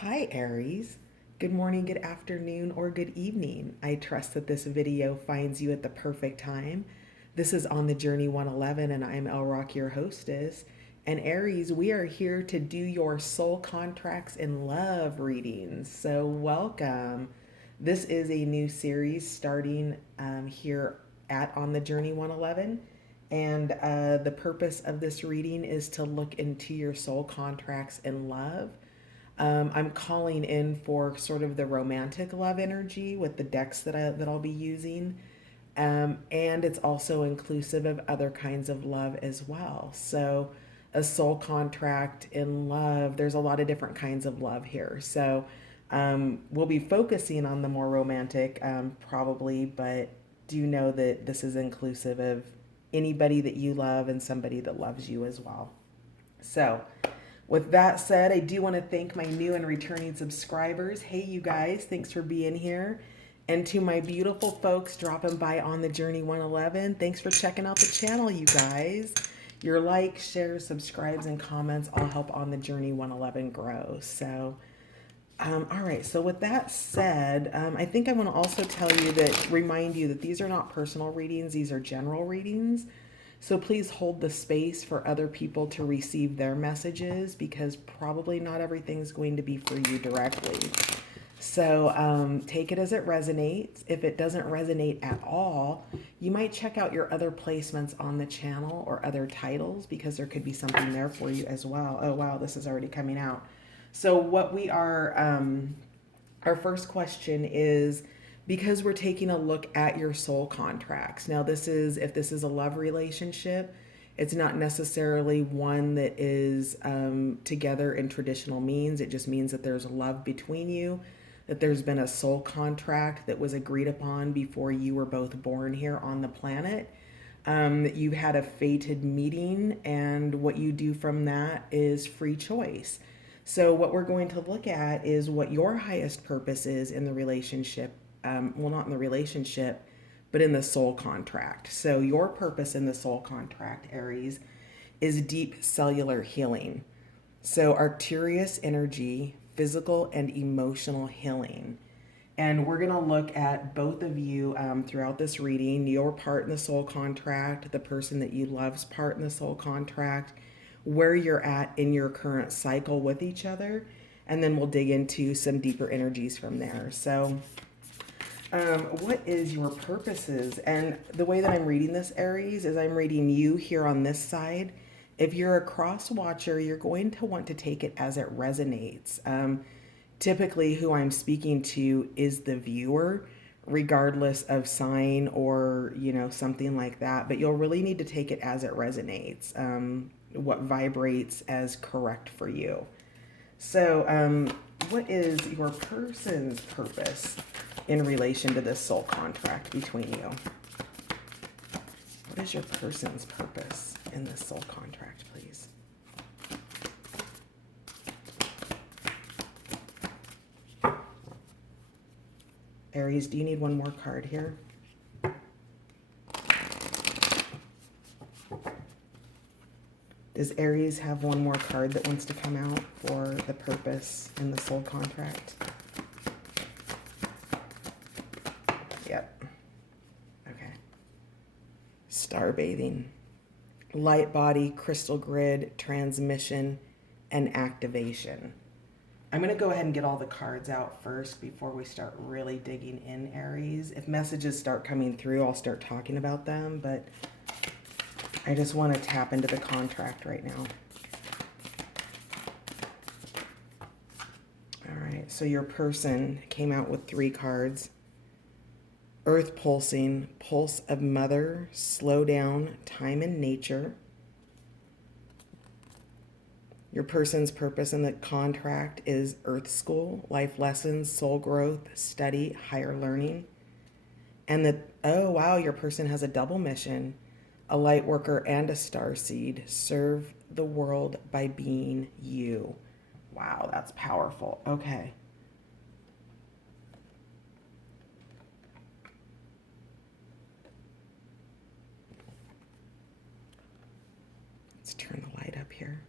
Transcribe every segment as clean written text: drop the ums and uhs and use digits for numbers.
Hi, Aries. Good morning, good afternoon, or good evening. I trust that this video finds you at the perfect time. This is On the Journey 111, and I'm El Rock, your hostess. And Aries, we are here to do your soul contracts in love readings. So, welcome. This is a new series starting here at On the Journey 111. And the purpose of this reading is to look into your soul contracts in love. I'm calling in for sort of the romantic love energy with the decks that I'll be using, and it's also inclusive of other kinds of love as well. So, a soul contract in love. There's a lot of different kinds of love here. So, we'll be focusing on the more romantic, probably, but do know that this is inclusive of anybody that you love and somebody that loves you as well. So, with that said, I do want to thank my new and returning subscribers. Hey, you guys, thanks for being here. And to my beautiful folks dropping by on the Journey 111, thanks for checking out the channel, you guys. Your likes, shares, subscribes, and comments all help On the Journey 111 grow. So, all right. So with that said, I think I want to also remind you that these are not personal readings. These are general readings. So please hold the space for other people to receive their messages because probably not everything's going to be for you directly. So take it as it resonates. If it doesn't resonate at all, you might check out your other placements on the channel or other titles because there could be something there for you as well. Oh, wow, this is already coming out. So what we are, our first question is, because we're taking a look at your soul contracts. Now, if this is a love relationship, it's not necessarily one that is together in traditional means. It just means that there's love between you, that there's been a soul contract that was agreed upon before you were both born here on the planet. That you had a fated meeting, and what you do from that is free choice. So what we're going to look at is what your highest purpose is in the relationship. Well, not in the relationship, but in the soul contract. So your purpose in the soul contract, Aries, is deep cellular healing. So arterious energy, physical and emotional healing. And we're going to look at both of you throughout this reading, your part in the soul contract, the person that you love's part in the soul contract, where you're at in your current cycle with each other, and then we'll dig into some deeper energies from there. So what is your purposes? And the way that I'm reading this, Aries, is I'm reading you here on this side. If you're a cross watcher, you're going to want to take it as it resonates. Typically, who I'm speaking to is the viewer, regardless of sign or, something like that. But you'll really need to take it as it resonates, what vibrates as correct for you. So, what is your person's purpose in relation to this soul contract between you? What is your person's purpose in this soul contract, please? Aries, do you need one more card here? Does Aries have one more card that wants to come out for the purpose in the soul contract? Yep. Okay. Star bathing. Light body, crystal grid, transmission, and activation. I'm going to go ahead and get all the cards out first before we start really digging in, Aries. If messages start coming through, I'll start talking about them, but I just want to tap into the contract right now. All right, so your person came out with 3 cards. Earth pulsing, pulse of mother, slow down, time and nature. Your person's purpose in the contract is earth school, life lessons, soul growth, study, higher learning. And oh wow, your person has a double mission, a light worker and a star seed. Serve the world by being you. Wow, that's powerful. Okay. Let's turn the light up here.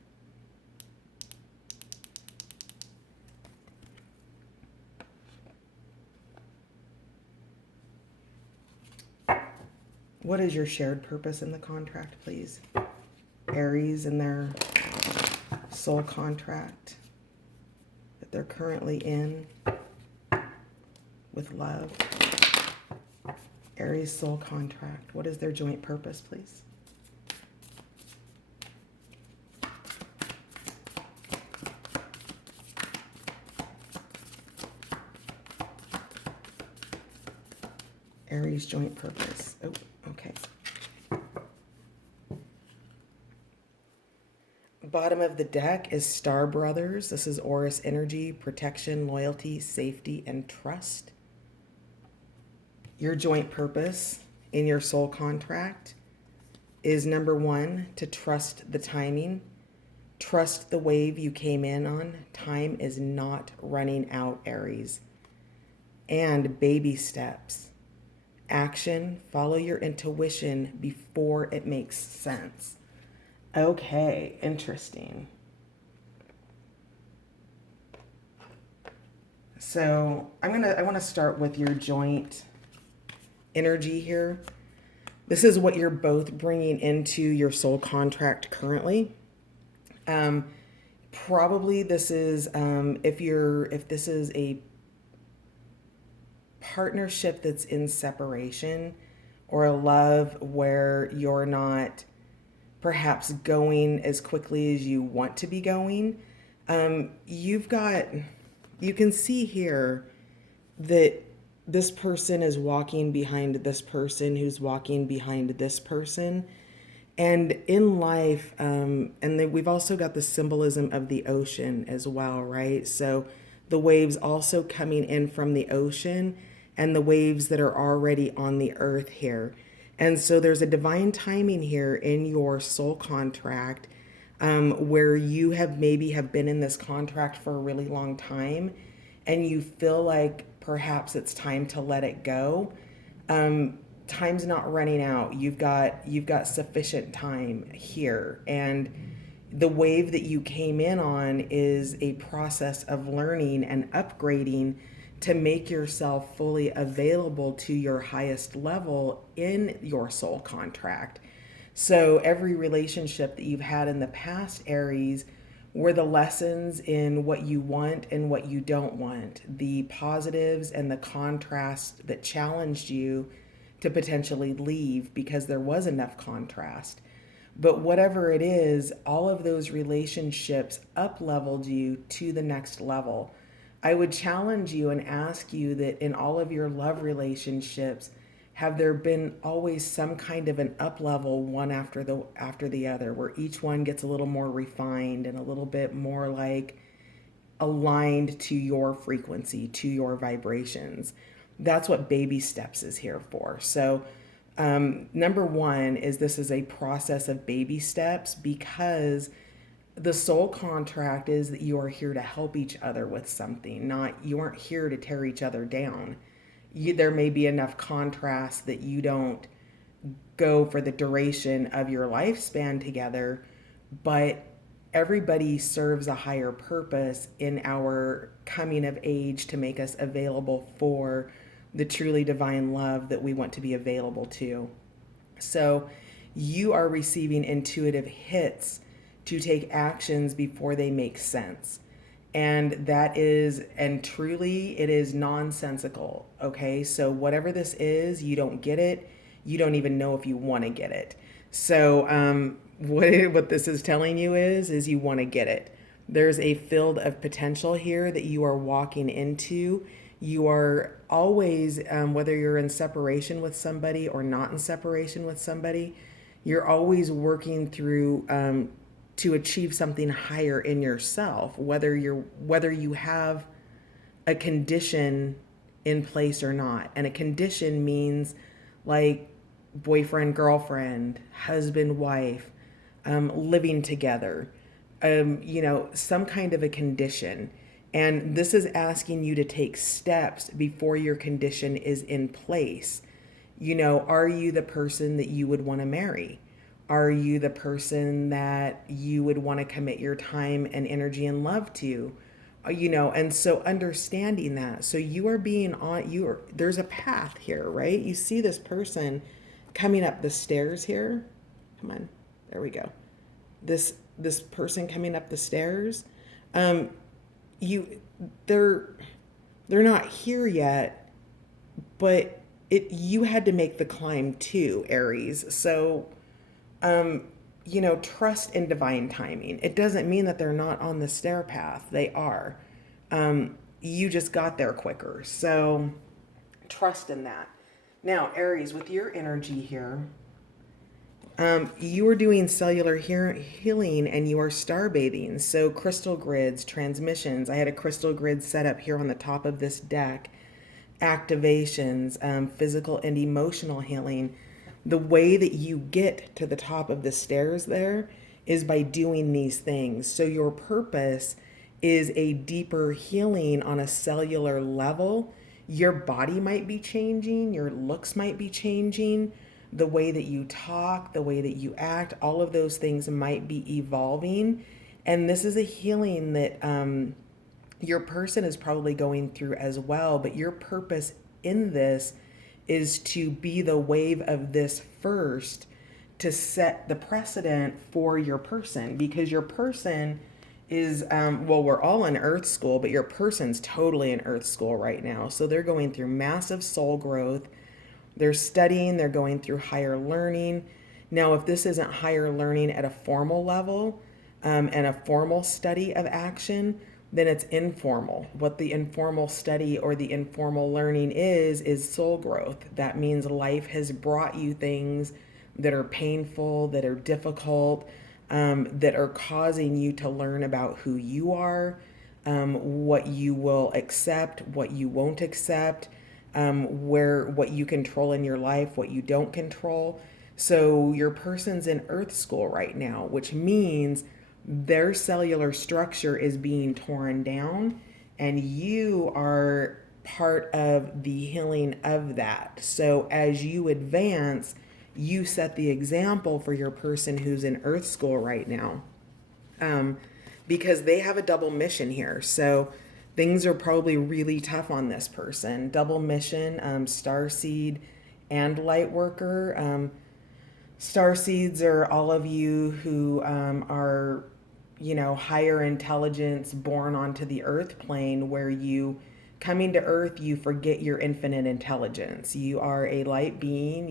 What is your shared purpose in the contract, please? Aries and their soul contract that they're currently in with love. Aries soul contract. What is their joint purpose, please? Aries joint purpose. Oh, okay. Bottom of the deck is Star Brothers. This is Aries energy, protection, loyalty, safety, and trust. Your joint purpose in your soul contract is number one, to trust the timing. Trust the wave you came in on. Time is not running out, Aries. And baby steps. Action, follow your intuition before it makes sense. Okay, interesting. So I want to start with your joint energy here. This is what you're both bringing into your soul contract currently. Probably this is if this is a partnership that's in separation, or a love where you're not perhaps going as quickly as you want to be going. You can see here that this person is walking behind this person who's walking behind this person. And in life, we've also got the symbolism of the ocean as well, right? So the waves also coming in from the ocean and the waves that are already on the earth here. And so there's a divine timing here in your soul contract, where you have been in this contract for a really long time and you feel like perhaps it's time to let it go. Time's not running out. You've got sufficient time here. And the wave that you came in on is a process of learning and upgrading to make yourself fully available to your highest level in your soul contract. So every relationship that you've had in the past, Aries, were the lessons in what you want and what you don't want, the positives and the contrast that challenged you to potentially leave because there was enough contrast. But whatever it is, all of those relationships up-leveled you to the next level. I would challenge you and ask you that in all of your love relationships, have there been always some kind of an up level one after the other, where each one gets a little more refined and a little bit more like aligned to your frequency, to your vibrations? That's what baby steps is here for. So number one is this is a process of baby steps, because the soul contract is that you are here to help each other with something, not you aren't here to tear each other down. There may be enough contrast that you don't go for the duration of your lifespan together, but everybody serves a higher purpose in our coming of age to make us available for the truly divine love that we want to be available to. So you are receiving intuitive hits to take actions before they make sense. And truly, it is nonsensical. Okay. So whatever this is, you don't get it. You don't even know if you want to get it. So, what this is telling you is you want to get it. There's a field of potential here that you are walking into. You are always, whether you're in separation with somebody or not in separation with somebody, you're always working through, to achieve something higher in yourself, whether you have a condition in place or not. And a condition means like boyfriend, girlfriend, husband, wife, living together, some kind of a condition. And this is asking you to take steps before your condition is in place. Are you the person that you would want to marry? Are you the person that you would want to commit your time and energy and love to? And so understanding that. So there's a path here, right? You see this person coming up the stairs here. Come on, there we go. This person coming up the stairs, you they're not here yet, but you had to make the climb too, Aries. So trust in divine timing. It doesn't mean that they're not on the stair path. They are. You just got there quicker. So trust in that. Now, Aries, with your energy here, you are doing cellular healing and you are star bathing. So crystal grids, transmissions. I had a crystal grid set up here on the top of this deck. Activations, physical and emotional healing. The way that you get to the top of the stairs there is by doing these things. So your purpose is a deeper healing on a cellular level. Your body might be changing, your looks might be changing, the way that you talk, the way that you act, all of those things might be evolving. And this is a healing that your person is probably going through as well. But your purpose in this is to be the wave of this first, to set the precedent for your person, because your person is, we're all in Earth School, but your person's totally in Earth School right now. So they're going through massive soul growth. They're studying, they're going through higher learning. Now, if this isn't higher learning at a formal level and a formal study of action, then it's informal. What the informal study or the informal learning is soul growth. That means life has brought you things that are painful, that are difficult, that are causing you to learn about who you are, what you will accept, what you won't accept, what you control in your life, what you don't control. So your person's in Earth School right now, which means their cellular structure is being torn down, and you are part of the healing of that. So as you advance, you set the example for your person who's in Earth School right now, because they have a double mission here. So things are probably really tough on this person. Double mission, starseed and light worker. Starseeds are all of you who are, higher intelligence born onto the earth plane, where you coming to earth, you forget your infinite intelligence. You are a light being.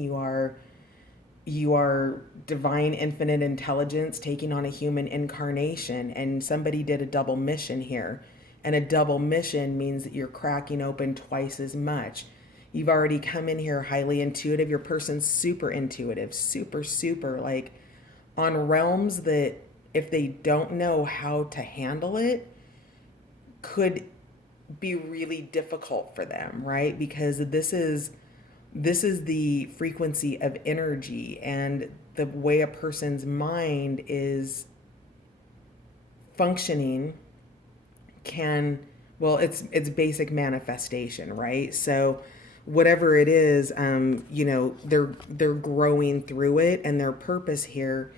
You are divine infinite intelligence taking on a human incarnation, and somebody did a double mission here. And a double mission means that you're cracking open twice as much. You've already come in here highly intuitive. Your person's super intuitive, super, like on realms that if they don't know how to handle it, could be really difficult for them, right? Because this is the frequency of energy, and the way a person's mind is functioning it's basic manifestation, right? So whatever it is, they're growing through it, and their purpose here,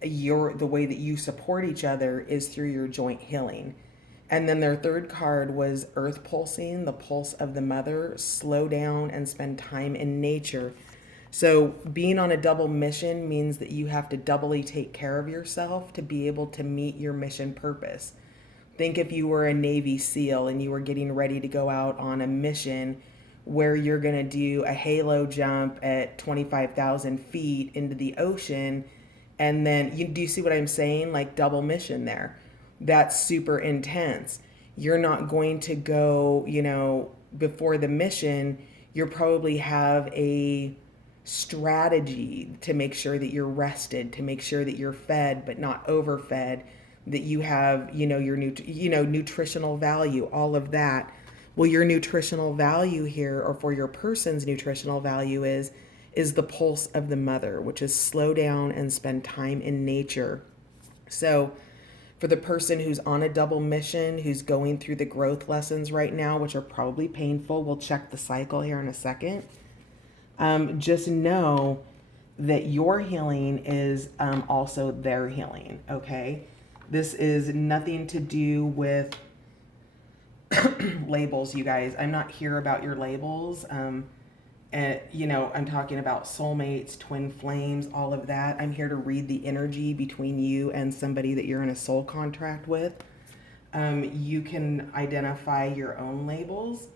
the way that you support each other is through your joint healing. And then their third card was Earth Pulsing, the pulse of the mother. Slow down and spend time in nature. So being on a double mission means that you have to doubly take care of yourself to be able to meet your mission purpose. Think if you were a Navy SEAL and you were getting ready to go out on a mission where you're going to do a halo jump at 25,000 feet into the ocean. And then, do you see what I'm saying? Like double mission there. That's super intense. You're not going to go, before the mission, you'll probably have a strategy to make sure that you're rested, to make sure that you're fed but not overfed, that you have, your nutritional value, all of that. Well, your nutritional value here, or for your person's nutritional value is the pulse of the mother, which is slow down and spend time in nature. So for the person who's on a double mission, who's going through the growth lessons right now, which are probably painful, we'll check the cycle here in a second. Just know that your healing is also their healing, okay? This is nothing to do with labels, you guys. I'm not here about your labels. And, you know, I'm talking about soulmates, twin flames, all of that. I'm here to read the energy between you and somebody that you're in a soul contract with. You can identify your own labels,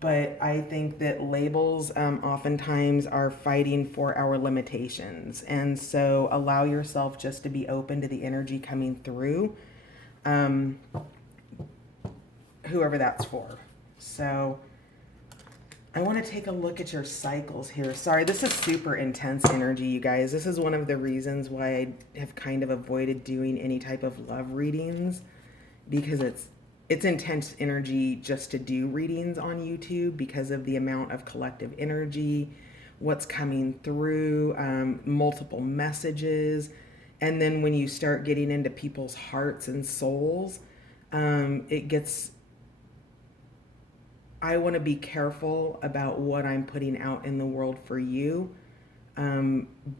but I think that labels oftentimes are fighting for our limitations. And so allow yourself just to be open to the energy coming through, whoever that's for. So I want to take a look at your cycles here. Sorry, this is super intense energy, you guys. This is one of the reasons why I have kind of avoided doing any type of love readings, because it's intense energy just to do readings on YouTube because of the amount of collective energy, what's coming through, multiple messages. And then when you start getting into people's hearts and souls, it gets, I want to be careful about what I'm putting out in the world for you,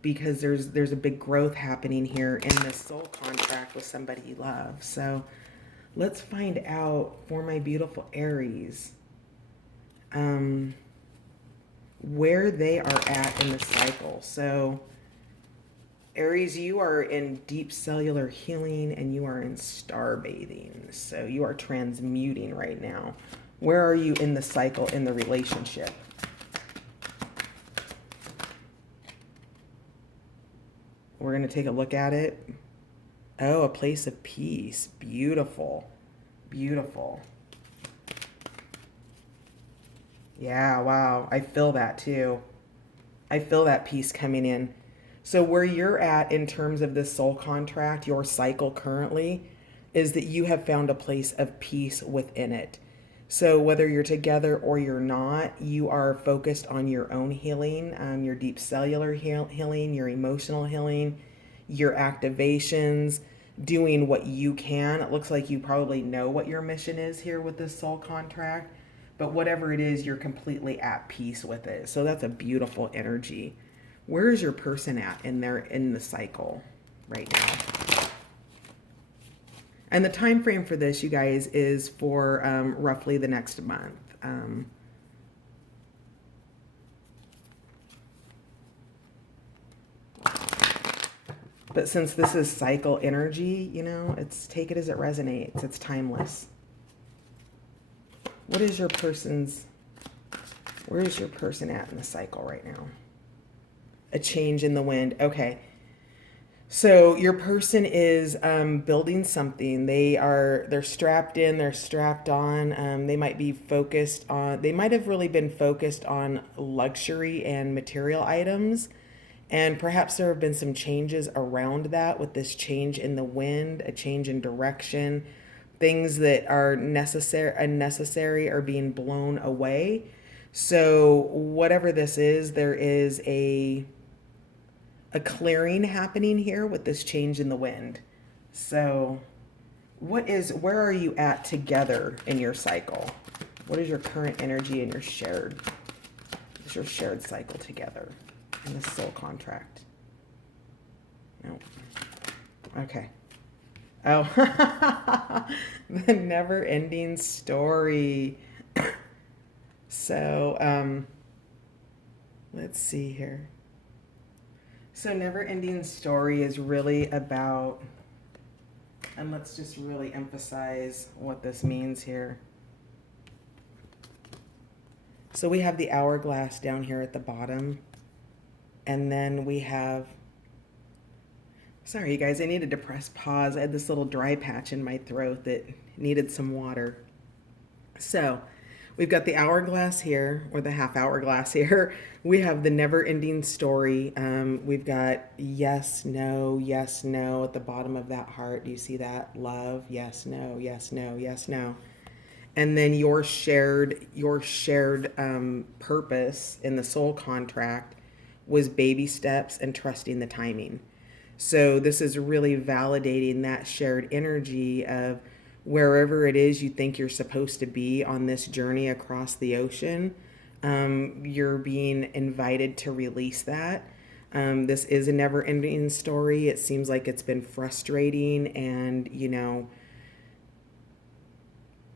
because there's a big growth happening here in this soul contract with somebody you love. So let's find out for my beautiful Aries, where they are at in the cycle. So Aries, you are in deep cellular healing and you are in star bathing. So you are transmuting right now. Where are you in the cycle, in the relationship? We're going to take a look at it. Oh, a place of peace. Beautiful. Beautiful. Yeah, wow. I feel that too. I feel that peace coming in. So where you're at in terms of this soul contract, your cycle currently, is that you have found a place of peace within it. So whether you're together or you're not, you are focused on your own healing, your deep cellular healing, your emotional healing, your activations, doing what you can. It looks like you probably know what your mission is here with this soul contract, but whatever it is, you're completely at peace with it. So that's a beautiful energy. Where is your person at in the cycle right now? And the time frame for this, you guys, is for roughly the next month. But since this is cycle energy, you know, take it as it resonates. It's timeless. Where is your person at in the cycle right now? A change in the wind. Okay. So your person is building something. They're strapped in, they're strapped on. They might have really been focused on luxury and material items. And perhaps there have been some changes around that with this change in the wind, a change in direction. Things that are unnecessary are being blown away. So whatever this is, there is a clearing happening here with this change in the wind. So where are you at together in your cycle? What is your current energy and your shared cycle together in the soul contract? No. Okay. Oh, the never ending story. So, let's see here. So never ending story is really about, and let's just really emphasize what this means here. So we have the hourglass down here at the bottom. And then we have, sorry you guys, I needed to press pause. I had this little dry patch in my throat that needed some water. So we've got the hourglass here, or the half hourglass here. We have the never-ending story. We've got yes, no at the bottom of that heart. Do you see that? Love, yes, no, yes, no, yes, no. And then your shared purpose in the soul contract was baby steps and trusting the timing. So this is really validating that shared energy of wherever it is you think you're supposed to be on this journey across the ocean. You're being invited to release that. This is a never-ending story. It seems like it's been frustrating and, you know,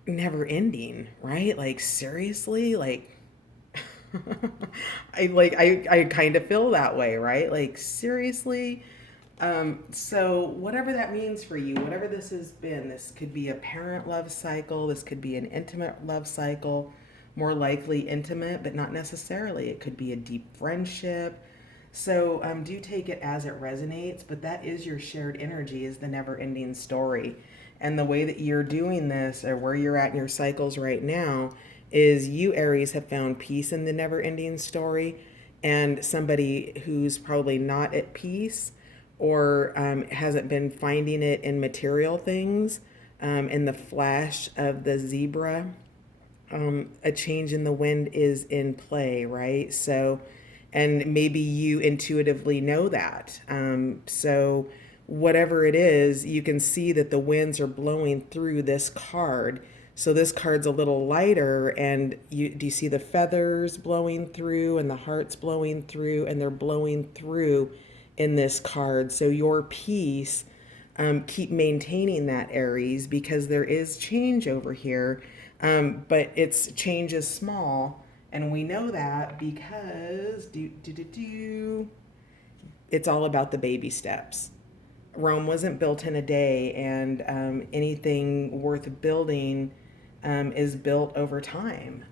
never ending, right? Like, seriously? Like, I kind of feel that way, right? Like seriously. So whatever that means for you, whatever this has been, this could be a parent love cycle, this could be an intimate love cycle, more likely intimate, but not necessarily. It could be a deep friendship. So do take it as it resonates, but that is your shared energy, is the never ending story. And the way that you're doing this, or where you're at in your cycles right now, is you, Aries, have found peace in the never ending story. And somebody who's probably not at peace, or hasn't been finding it in material things, in the flash of the zebra, a change in the wind is in play, right? So, and maybe you intuitively know that. So, whatever it is, you can see that the winds are blowing through this card. So this card's a little lighter, and do you see the feathers blowing through and the hearts blowing through, and they're blowing through in this card. So your peace, keep maintaining that, Aries, because there is change over here, but change is small, and we know that because it's all about the baby steps. Rome wasn't built in a day, and anything worth building is built over time.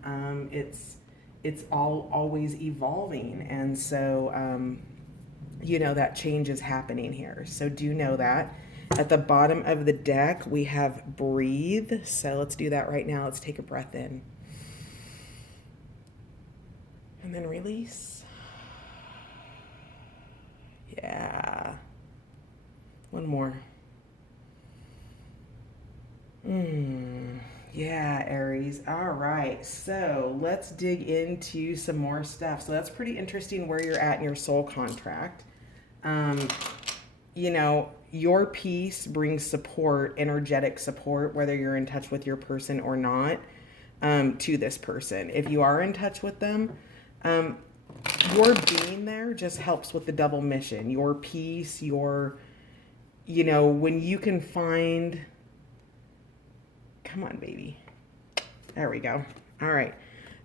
It's always evolving, and so that change is happening here. So do know that. At the bottom of the deck, we have breathe. So let's do that right now. Let's take a breath in. And then release. Yeah. One more. Yeah, Aries. All right. So let's dig into some more stuff. So that's pretty interesting where you're at in your soul contract. Your peace brings support, energetic support, whether you're in touch with your person or not, to this person. If you are in touch with them, your being there just helps with the double mission. Your peace, when you can find, come on, baby. There we go. All right.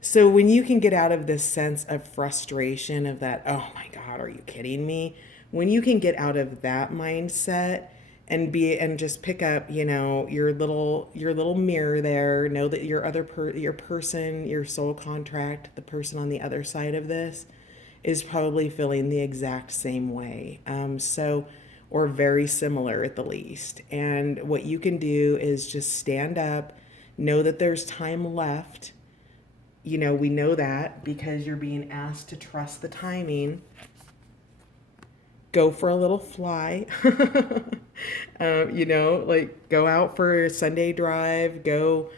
So when you can get out of this sense of frustration of that, oh my God, are you kidding me? When you can get out of that mindset and just pick up, your little mirror there, know that your person, your soul contract, the person on the other side of this is probably feeling the exact same way. Or very similar at the least. And what you can do is just stand up, know that there's time left. We know that because you're being asked to trust the timing. Go for a little fly, go out for a Sunday drive, go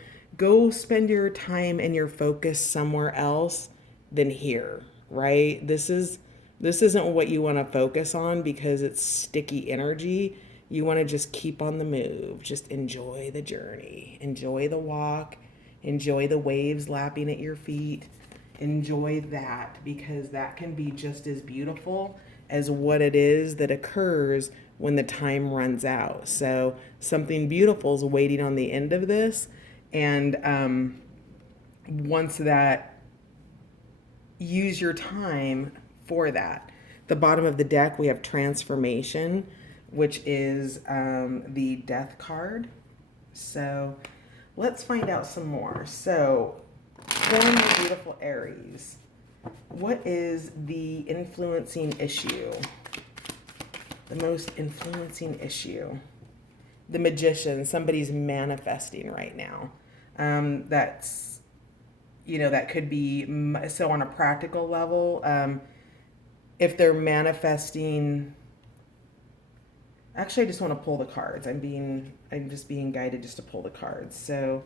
spend your time and your focus somewhere else than here, right? This isn't what you want to focus on because it's sticky energy. You want to just keep on the move. Just enjoy the journey. Enjoy the walk. Enjoy the waves lapping at your feet. Enjoy that, because that can be just as beautiful as what it is that occurs when the time runs out. So something beautiful is waiting on the end of this. And once that, use your time for that. The bottom of the deck, we have transformation, which is the death card. So let's find out some more. So for my beautiful Aries, what is the influencing issue? The most influencing issue. The Magician. Somebody's manifesting right now. That could be, so on a practical level, if they're manifesting, actually I just want to pull the cards. I'm just being guided just to pull the cards. So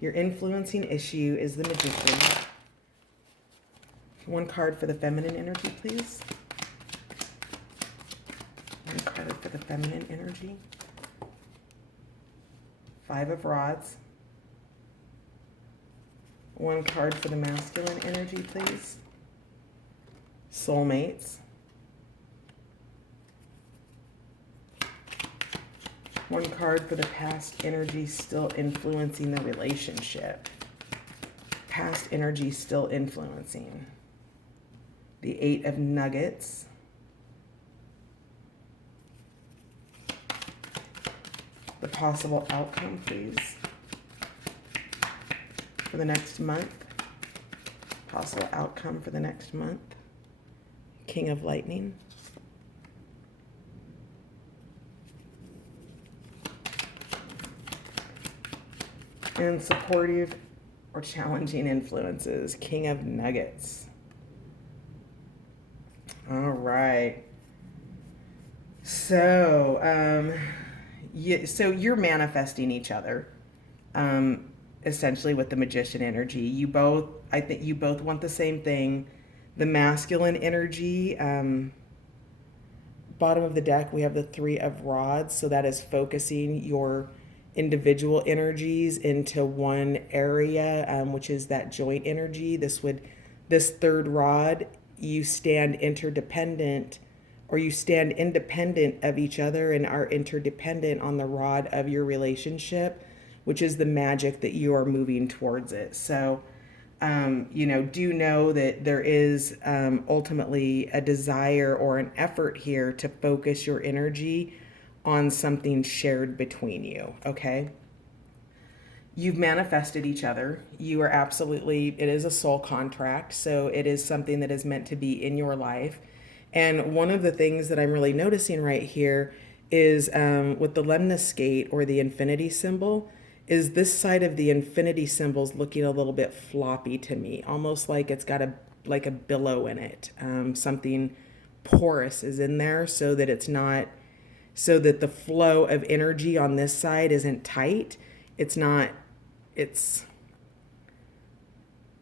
your influencing issue is the Magician. One card for the feminine energy, please. One card for the feminine energy. 5 of Rods. One card for the masculine energy, please. Soulmates. One card for the past energy still influencing the relationship. Past energy still influencing. the Eight of Nuggets, the possible outcome, please, for the next month. Possible outcome for the next month. King of Lightning. And supportive or challenging influences. King of Nuggets. All right. So, so you're manifesting each other, essentially with the Magician energy. I think you both want the same thing. The masculine energy, bottom of the deck, we have the Three of Rods. So that is focusing your individual energies into one area, which is that joint energy. This third rod, you stand interdependent, or you stand independent of each other and are interdependent on the rod of your relationship, which is the magic that you are moving towards it. So, do know that there is ultimately a desire or an effort here to focus your energy on something shared between you, okay? You've manifested each other. You are absolutely, it is a soul contract, so it is something that is meant to be in your life. And one of the things that I'm really noticing right here is with the lemniscate or the infinity symbol, is this side of the infinity symbols looking a little bit floppy to me, almost like it's got a billow in it. Something porous is in there so that it's not, so that the flow of energy on this side isn't tight.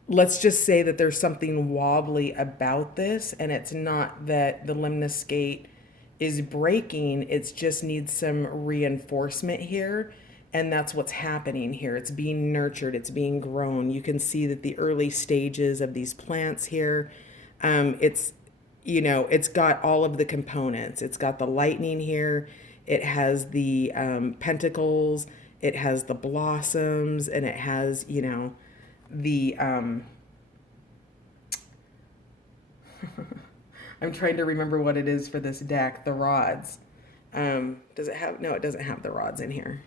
Let's just say that there's something wobbly about this, and it's not that the lemniscate is breaking, it just needs some reinforcement here. And that's what's happening here. It's being nurtured, it's being grown. You can see that the early stages of these plants here, it's got all of the components. It's got the lightning here. It has the pentacles. It has the blossoms, and it has, the I'm trying to remember what it is for this deck. The rods. Does it have? No, it doesn't have the rods in here,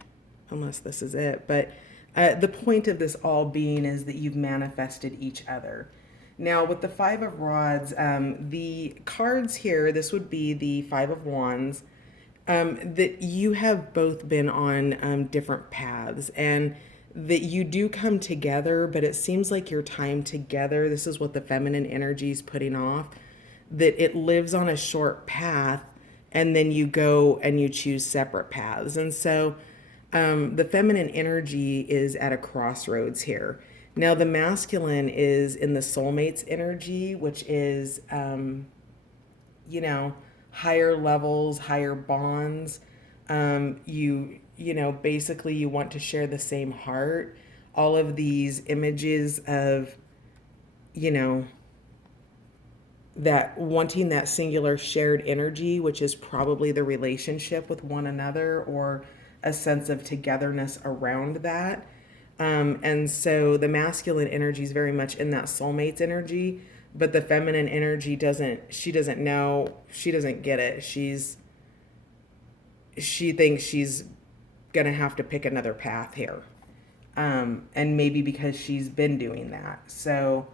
unless this is it. But the point of this all being is that you've manifested each other. Now, with the Five of Rods, the cards here, this would be the Five of Wands, that you have both been on different paths, and that you do come together, but it seems like your time together, this is what the feminine energy is putting off, that it lives on a short path, and then you go and you choose separate paths. And so the feminine energy is at a crossroads here. Now, the masculine is in the soulmates energy, which is, higher levels, higher bonds. Basically you want to share the same heart. All of these images of, that wanting that singular shared energy, which is probably the relationship with one another or a sense of togetherness around that. And so the masculine energy is very much in that soulmates energy, but the feminine energy doesn't know, she doesn't get it. She thinks she's going to have to pick another path here. And maybe because she's been doing that. So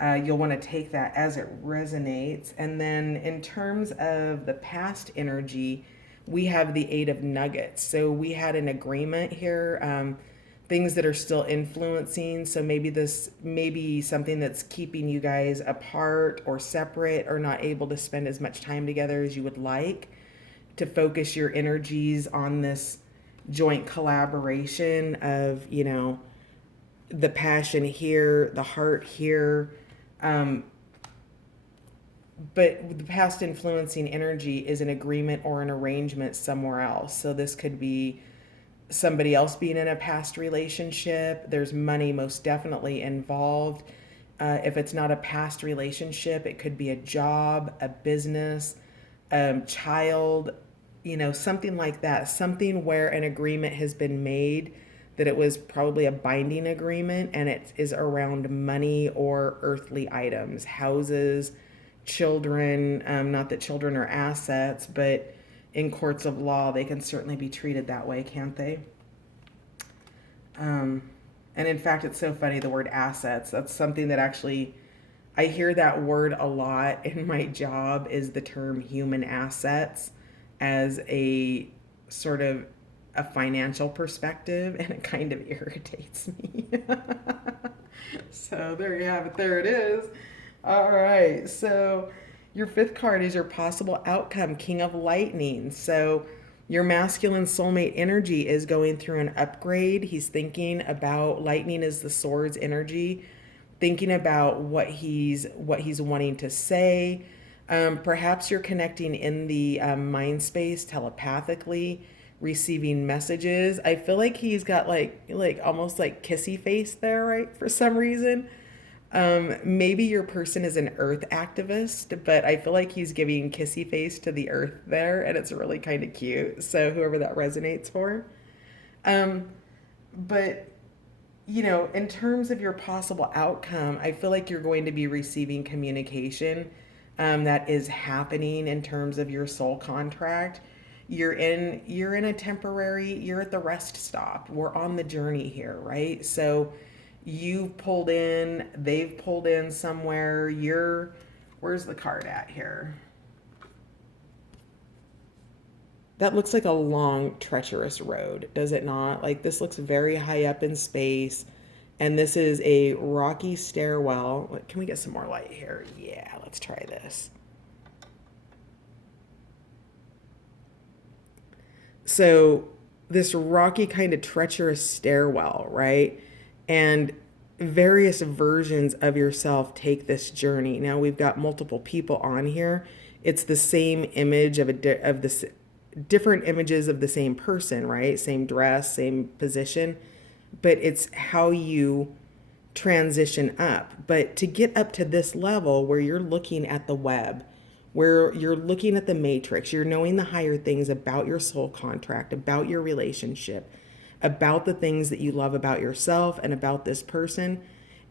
you'll want to take that as it resonates. And then in terms of the past energy, we have the Eight of Nuggets. So we had an agreement here, things that are still influencing. So maybe this may be something that's keeping you guys apart or separate or not able to spend as much time together as you would like, to focus your energies on this joint collaboration of, the passion here, the heart here. But the past influencing energy is an agreement or an arrangement somewhere else. So this could be somebody else being in a past relationship. There's money most definitely involved. If it's not a past relationship, it could be a job, a business, child, something like that. Something where an agreement has been made, that it was probably a binding agreement, and it is around money or earthly items, houses, children, not that children are assets, but in courts of law, they can certainly be treated that way, can't they? And in fact, it's so funny, the word assets. That's something that actually, I hear that word a lot in my job, is the term human assets as a sort of a financial perspective, and it kind of irritates me. So there you have it. There it is. All right. So your fifth card is your possible outcome, King of Lightning. So your masculine soulmate energy is going through an upgrade. He's thinking about, lightning is the sword's energy, thinking about what he's wanting to say. Perhaps you're connecting in the mind space telepathically, receiving messages. I feel like he's got like almost like kissy face there, right? For some reason. Maybe your person is an earth activist, but I feel like he's giving kissy face to the earth there, and it's really kind of cute. So whoever that resonates for. But in terms of your possible outcome, I feel like you're going to be receiving communication that is happening in terms of your soul contract. You're in a temporary, you're at the rest stop. We're on the journey here, right? So you've pulled in, they've pulled in somewhere. Where's the card at here? That looks like a long, treacherous road, does it not? Like, this looks very high up in space, and this is a rocky stairwell. Can we get some more light here? Yeah, let's try this. So this rocky, kind of treacherous stairwell, right? And various versions of yourself take this journey. Now we've got multiple people on here. It's the same image of this, different images of the same person, right? Same dress, same position, but it's how you transition up. But to get up to this level where you're looking at the web, where you're looking at the matrix, you're knowing the higher things about your soul contract, about your relationship, about the things that you love about yourself and about this person.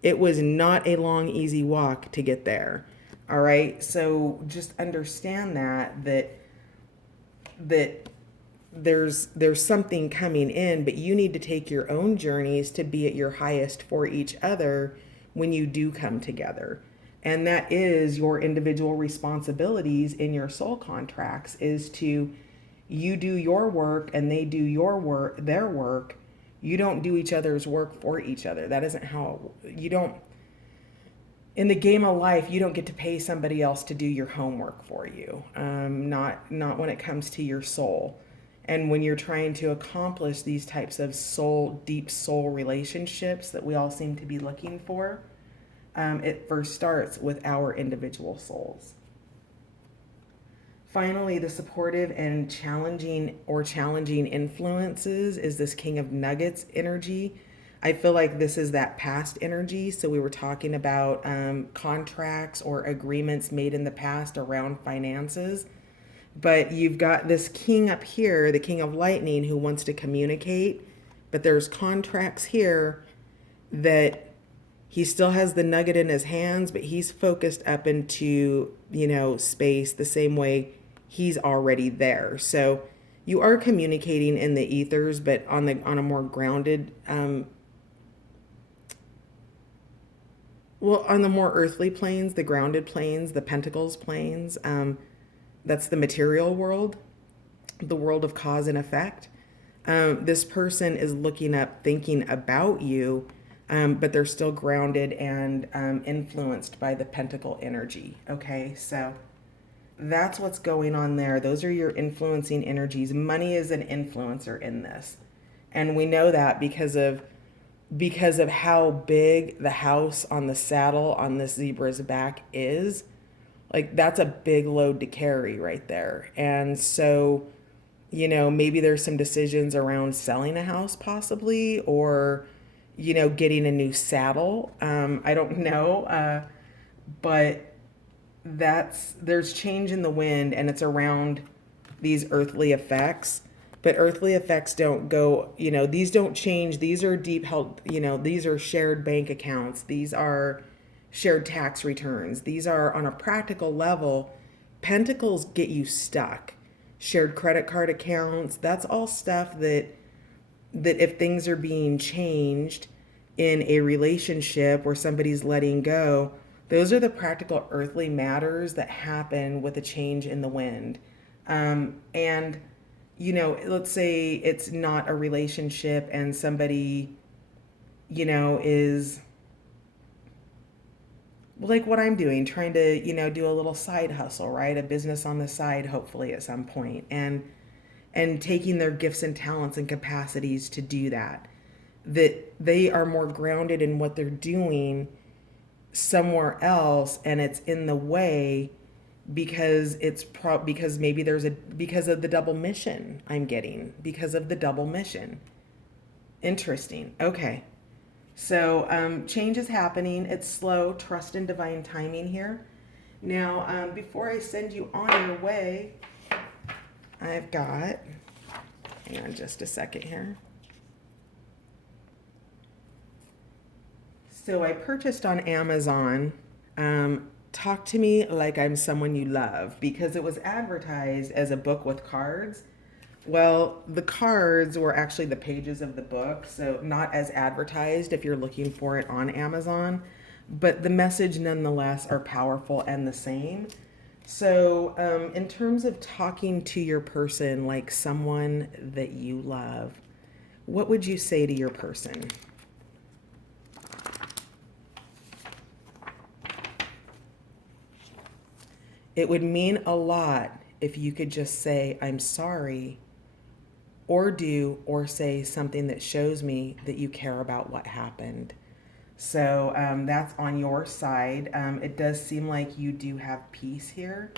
It was not a long, easy walk to get there. All right. So just understand that there's something coming in, but you need to take your own journeys to be at your highest for each other when you do come together. And that is your individual responsibilities in your soul contracts, is to, you do your work and they do their work. You don't do each other's work for each other. That isn't how, you don't, in the game of life, you don't get to pay somebody else to do your homework for you. Not when it comes to your soul. And when you're trying to accomplish these types of deep soul relationships that we all seem to be looking for, it first starts with our individual souls. Finally, the supportive and challenging influences is this King of Nuggets energy. I feel like this is that past energy. So we were talking about contracts or agreements made in the past around finances. But you've got this king up here, the King of Lightning, who wants to communicate. But there's contracts here that he still has the nugget in his hands, but he's focused up into, space the same way he's already there. So you are communicating in the ethers, but on a more grounded, on the more earthly planes, the grounded planes, the pentacles planes, that's the material world, the world of cause and effect. This person is looking up, thinking about you, but they're still grounded and influenced by the pentacle energy. Okay, so that's what's going on there. Those are your influencing energies. Money is an influencer in this. And we know that because of how big the house on the saddle on this zebra's back is. Like, that's a big load to carry right there. And so, maybe there's some decisions around selling a house possibly, or, getting a new saddle. I don't know. But there's change in the wind, and it's around these earthly effects. But earthly effects don't go, these don't change. These are deep held, these are shared bank accounts. These are shared tax returns. These are on a practical level. Pentacles get you stuck. Shared credit card accounts, that's all stuff that if things are being changed in a relationship where somebody's letting go, those are the practical earthly matters that happen with a change in the wind. And, let's say it's not a relationship and somebody, is like what I'm doing, trying to, do a little side hustle, right? A business on the side, hopefully at some point, and taking their gifts and talents and capacities to do that. That they are more grounded in what they're doing somewhere else, and it's in the way because because maybe because of the double mission I'm getting, because of the double mission. Interesting. Okay. So change is happening. It's slow. Trust in divine timing here. Now, before I send you on your way, I've got, hang on just a second here. So I purchased on Amazon, Talk to Me Like I'm Someone You Love, because it was advertised as a book with cards. Well, the cards were actually the pages of the book, so not as advertised if you're looking for it on Amazon, but the message nonetheless are powerful and the same. So, in terms of talking to your person like someone that you love, what would you say to your person? It would mean a lot if you could just say, I'm sorry, or do or say something that shows me that you care about what happened. So that's on your side. It does seem like you do have peace here,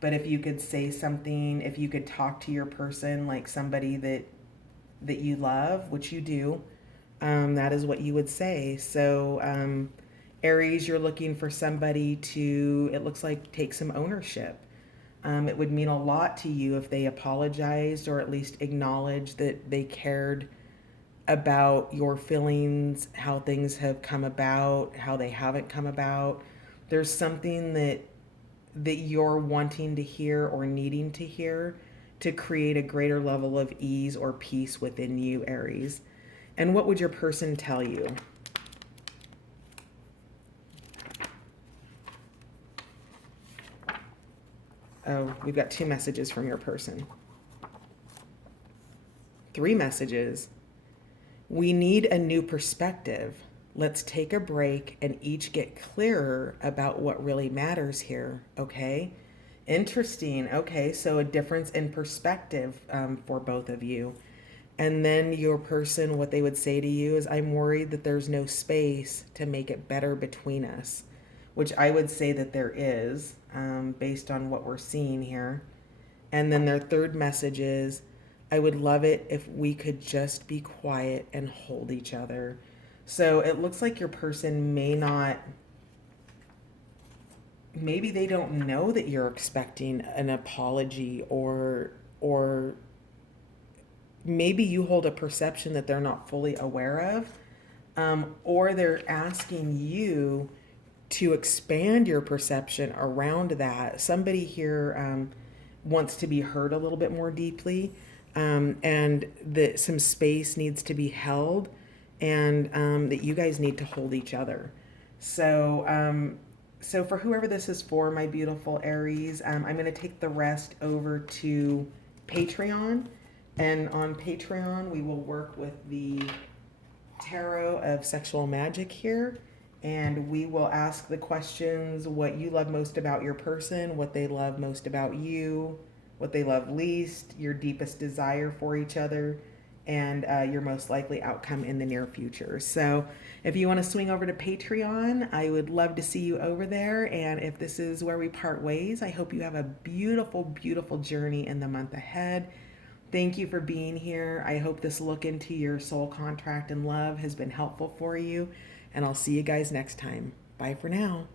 but if you could say something, if you could talk to your person like somebody that you love, which you do, that is what you would say. So Aries, you're looking for somebody to, it looks like, take some ownership. It would mean a lot to you if they apologized or at least acknowledged that they cared about your feelings, how things have come about, how they haven't come about. There's something that you're wanting to hear or needing to hear to create a greater level of ease or peace within you, Aries. And what would your person tell you? Oh, we've got 2 messages from your person. 3 messages. We need a new perspective. Let's take a break and each get clearer about what really matters here, okay? Interesting. Okay, so a difference in perspective for both of you. And then your person, what they would say to you is, I'm worried that there's no space to make it better between us, which I would say that there is, based on what we're seeing here. And then their third message is, I would love it if we could just be quiet and hold each other. So it looks like your person maybe they don't know that you're expecting an apology, or maybe you hold a perception that they're not fully aware of, or they're asking you to expand your perception around that. Somebody here wants to be heard a little bit more deeply, and that some space needs to be held, and that you guys need to hold each other. So for whoever this is for, my beautiful Aries, I'm going to take the rest over to Patreon. And on Patreon, we will work with the Tarot of Sexual Magic here. And we will ask the questions: what you love most about your person, what they love most about you, what they love least, your deepest desire for each other, and your most likely outcome in the near future. So if you want to swing over to Patreon, I would love to see you over there. And if this is where we part ways, I hope you have a beautiful, beautiful journey in the month ahead. Thank you for being here. I hope this look into your soul contract and love has been helpful for you. And I'll see you guys next time. Bye for now.